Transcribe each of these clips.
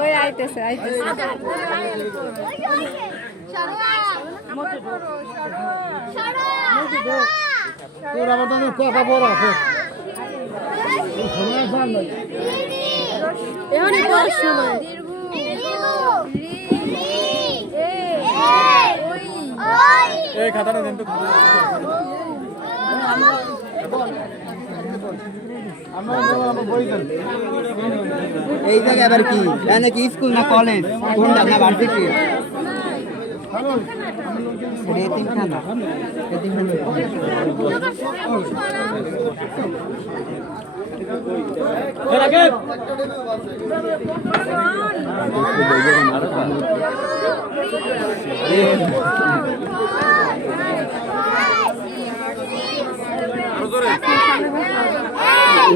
ওই আইতেছে তোর আবার তো কথা বড় আছে এখনই পড়ার সময় এই খাতাটা দেন তো এই জায়গায় আবার কি কি স্কুল না কলেজ কোনটা না ভার্সিটি এতিমখানা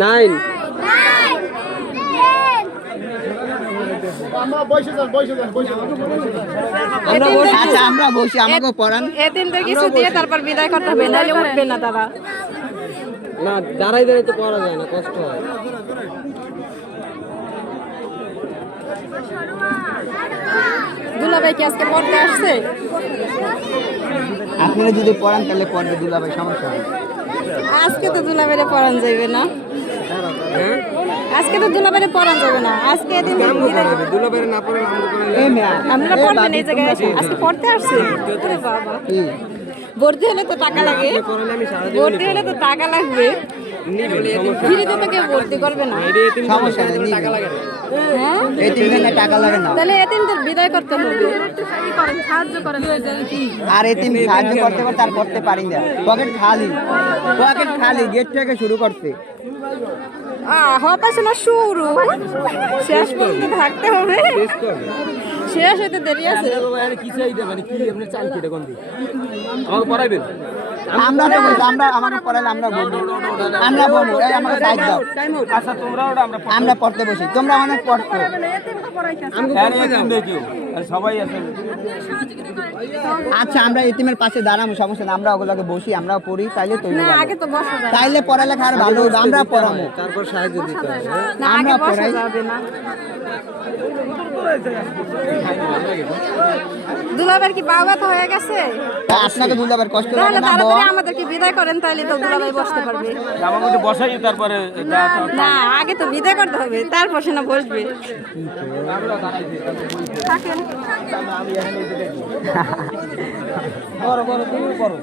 নাইন আচ্ছা আমরা বসি আমাকে পড়ান এদিনদের কিছু দিয়ে তারপর বিদায় করতে হবে, নাহলে উঠবে না তারা। না দাঁড়াই দাঁড়াই তো পড়া যায় না, কষ্ট হয়। দুলাভাই কি আজকে পড়তে আসছে? আপনারা যদি পড়ান তাহলে পড়বে দুলাভাই, সমস্যা নেই। আজকে তো দুলাভাইরে পড়ান যাবে না, আজকে তো দুলাভাইরে পড়ান যাবে না। আজকে এদিন দুলাবের না পড়ে আপনারা পড়বেন এই জায়গায় এসে। আজকে পড়তে আসছে? ওরে বাবা, ভর্তি হলে তো টাকা লাগে, ভর্তি হলে তো টাকা লাগবে। ফ্রিতে তো কেউ ভর্তি করবে না। সমস্যা নেই, টাকা লাগে না। হ্যাঁ এতিমখানায় টাকা লাগে না। তাহলে এতিমদের বিদায় করতে হবে, সাহায্য করেন। আর এতিম সাহায্য করতে করতে আর করতে পারি না, পকেট খালি গেট থেকে শুরু করতে। হতাশা না শুরু, শেষ পর্যন্ত থাকতে হবে। শেষ হইতে দেরি আছে। আমরা তো বলছি, আমাকে পড়ালে আমরা বলবো, এই আমাকে সাইড দাও। আচ্ছা তোমরা আমরা পড়তে বসি, তোমরা অনেক পড়তো। সবাই আছে। আচ্ছা আমরা এতিমের পাশে দাঁড়াবো, সমস্যা না, আমরা ওগুলোকে বসি, আমরাও পড়ি, তাইলে তৈরি না, আগে তো বসা যাবে তাইলে পড়ালেখা আর ভালো হবে। আমরা পড়াবো, তারপর সাহায্য দিতে হবে। না, আগে আমরা বসা পড়াই। যাবে না। দুলাভাইয়ের কি পা ব্যথা হয়ে গেছে? আপনাকে দুলাভাইয়ের কষ্ট লাগে তাহলে না? তাড়াতাড়ি আমাদেরকে বিদায় করেন, তাইলে তো দুলাভাই বসতে পারবে। আমাকে একটু বসাই, তারপরে না, আগে তো বিদায় করতে হবে, তারপর সে না বসবে। থাকেন। বড় তুমি করো।